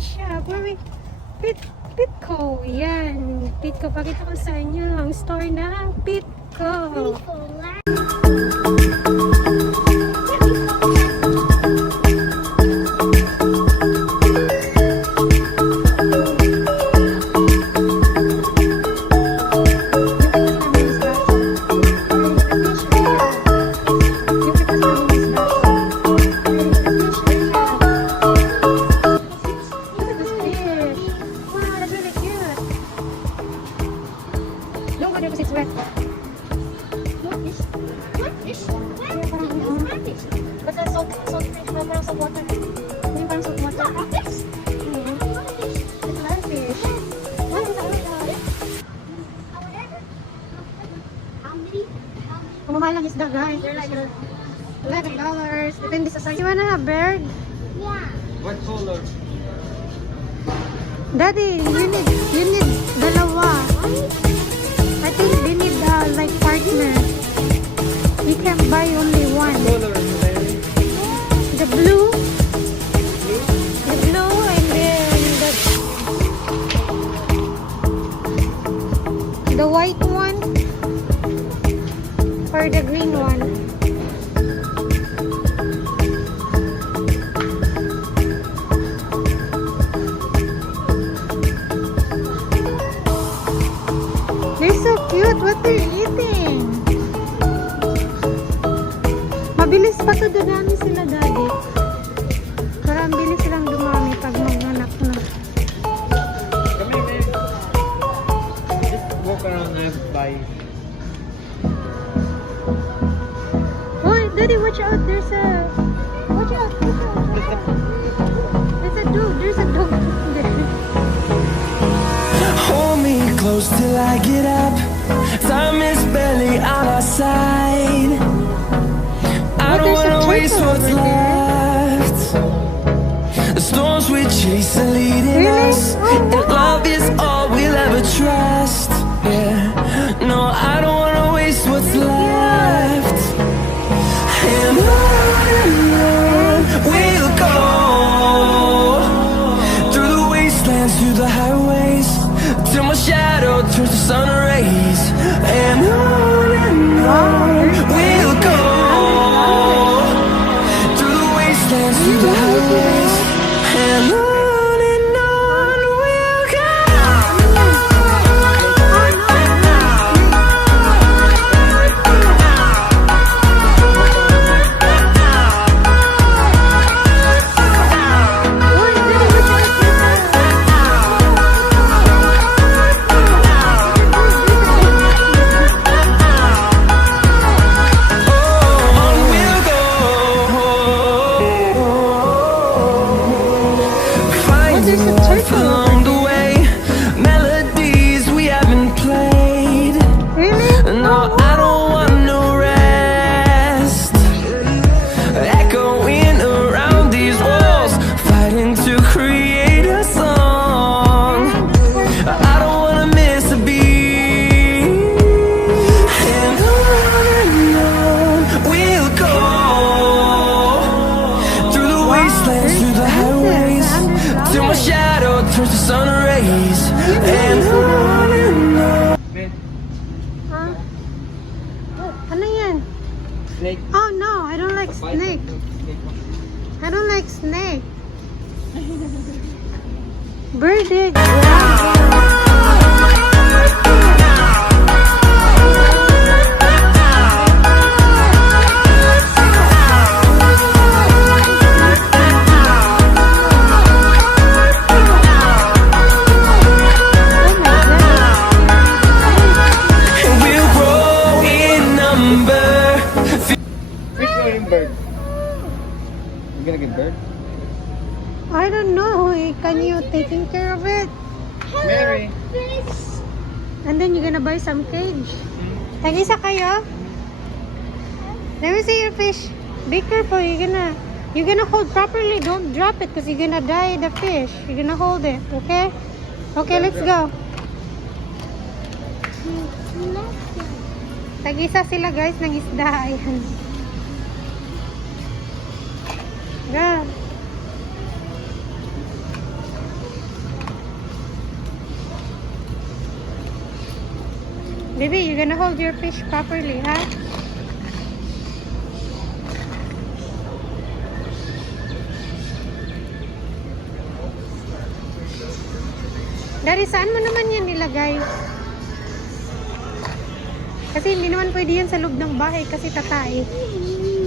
ngayon sa pit Pitco. Yan. Pitco. Pakita ko sa inyo ang store ng Pitco. Kumamahal lang isda guys. They're like $11 dollars. Depende sa size. You wanna have bird? What color? Daddy, you need, you need dalawa. I think they need uh, like partner. We can't buy only one. Color. The blue, or the green one. They're so cute. What they're eating? Mabilis pa to dumami left. The storms we chase are leading us, and love And then you're gonna buy some cage. Tag-isa kayo? Let me see your fish. Be careful. You're gonna you're gonna hold properly. Don't drop it because you're gonna die the fish. You're gonna hold it. Okay? Okay, let's go. Tag-isa sila guys ng isda. Ayan. Go. Baby, you're gonna hold your fish properly, ha? Dari, saan mo naman yan nilagay? Kasi hindi naman pwede yan sa loob ng bahay kasi tatay.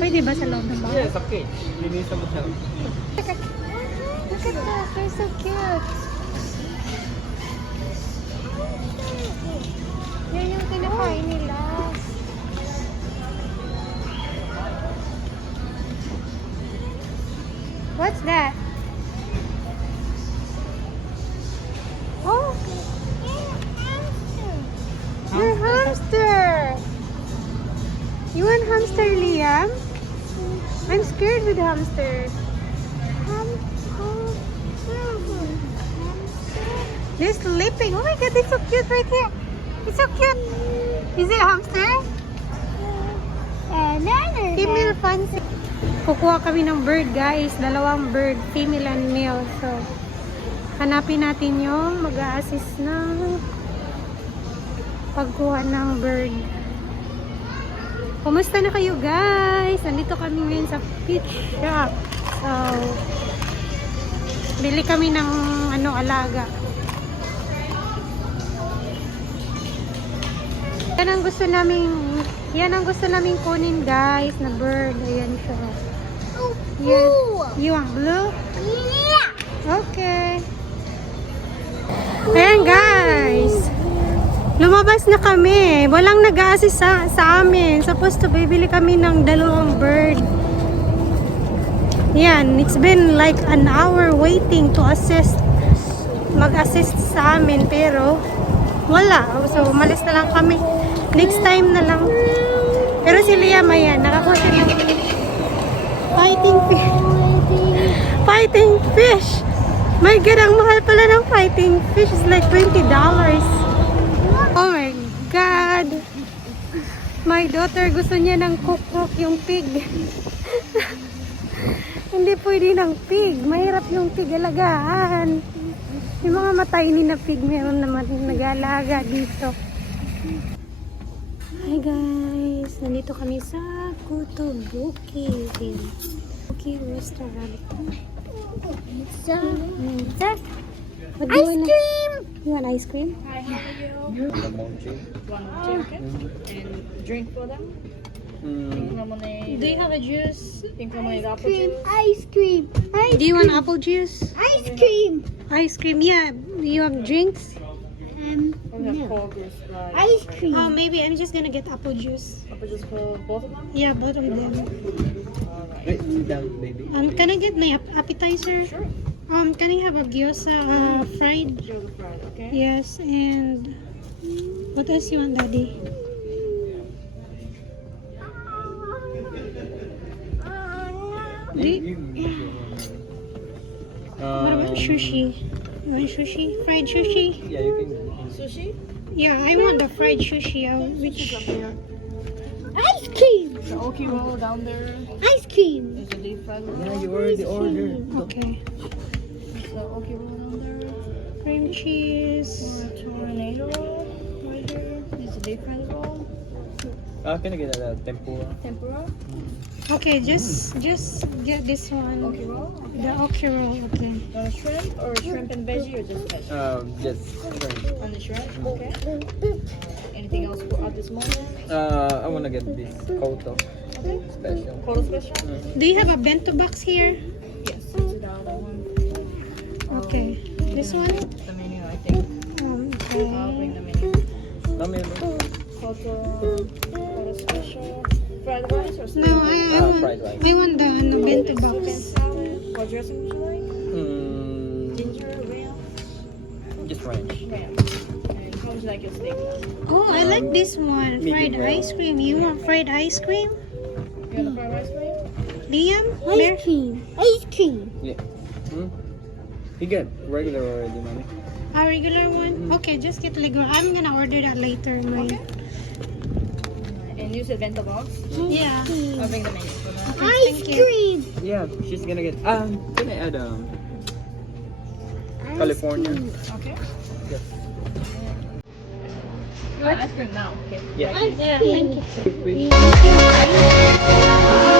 Pwede ba sa loob ng bahay? Yes, okay. Linisan mo siya. Look at, look at that. They're so cute. Yan yung kinakain nila. What's that? Oh, your hamster. You want hamster, Liam? I'm scared with hamster. They're sleeping. Oh my god, they're so cute right here. It's so cute. Is it a hamster? Female fancy. Kukuha kami ng bird, guys. Dalawang bird, female and male. So, hanapin natin yung mag-a-assist ng pagkuha ng bird. Kumusta na kayo, guys? Nandito kami ngayon sa fish shop. So, bili kami ng ano, alaga. Yan ang gusto naming yan ang gusto naming kunin guys na bird. Ayan siya. Yes. You want blue? Okay. Ayan guys. Lumabas na kami. Walang nag-assist sa, sa amin. Supposed to bibili kami ng dalawang bird. Yan. It's been like an hour waiting to assist. Mag-assist sa amin. Pero wala. So, umalis na lang kami. Next time na lang. Pero si Liam, ayan, nakakuha siya ng fighting fish. Fighting fish! My God, ang mahal pala ng fighting fish. It's like $20. Oh my God! My daughter gusto niya ng kukrok yung pig. Hindi pwede ng pig. Mahirap yung pig alagaan. Yung mga matay na pig, meron naman nag-aalaga dito. Hi guys! Nandito kami sa Kutubuki. Kutubuki Restaurant. Pizza. What do Ice wanna- cream! You want ice cream? The mochi. One chicken and drink for them. Mm. Lemonade. Do you have a juice? Pink lemonade apple Cream, juice. ice cream, ice, Do you want apple juice? ice cream. Ice cream? Yeah. You have drinks? Um, We have no. Coke or Sprite. Ice cream. Oh, maybe I'm just gonna get apple juice. Apple juice for both of them. Yeah, both of them. Wait, sit down, baby. Um, can I get my ap- appetizer? Sure. Um, can I have a gyoza uh, fried? Sugar fried, okay? Yes, and what else you want, Daddy? You, you, you, What about Um, sushi? You want sushi? Fried sushi? Yeah, you can. Sushi. Yeah, I want the fried sushi. Uh, which? Ice cream. The oki roll down there. Ice cream. There's a deep fried roll. Yeah, you already ordered. Okay. There's the oki roll down there. Cream cheese. Or a tornado roll right here. There's a deep fried roll. Ah, can I get a tempura? Tempura. Okay, just just get this one. Oki roll. The okra. Okay. Uh, shrimp or shrimp and veggie or just veggie? Um, yes. Sorry. On the shrimp. Okay. Anything else for at this moment? Uh, I wanna get this koto Okay. special. Cold special. Mm. Do you have a bento box here? Yes. It's the one. Okay. This one? The menu, I think. Um, I'll bring okay. the menu. Mami, Photo, photo special. Fried rice or No, I, I Ah, want. I want the bento box. What dressing would you like? Mm, Ginger, ram, just ranch. how would you like your steak? Oh, I like this one. Fried ice cream. You want fried ice cream? You want the fried rice for? Liam? Ice cream. Ice cream. Yeah. Hmm? You get regular already. A regular one? Okay, just get regular. I'm gonna order that later. My... Okay. And use the bento box. Yeah. I'll bring the menu for that. Ice cream. Yeah, she's gonna get. Um, can I add um Ice California? cream. Okay. Yes. Ice cream now. Okay. Yeah. Yeah, thank you.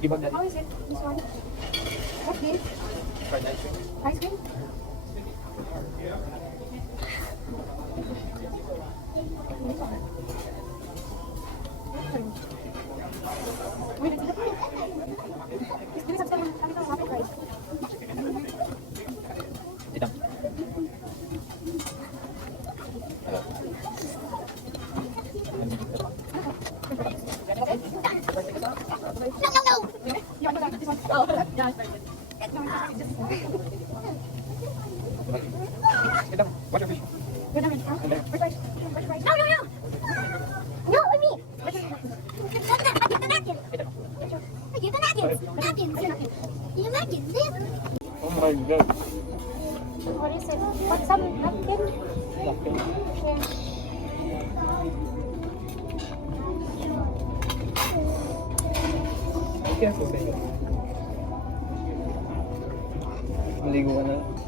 How oh, is it? This one? What's this? Fried ice cream. Ice cream? Wait, What's your fish? No, no, no. No. I get the napkin. Get the napkins. Napkins. Napkins. Oh my god. What is it? What's some napkin? Napkin. Be careful, baby. 我呢？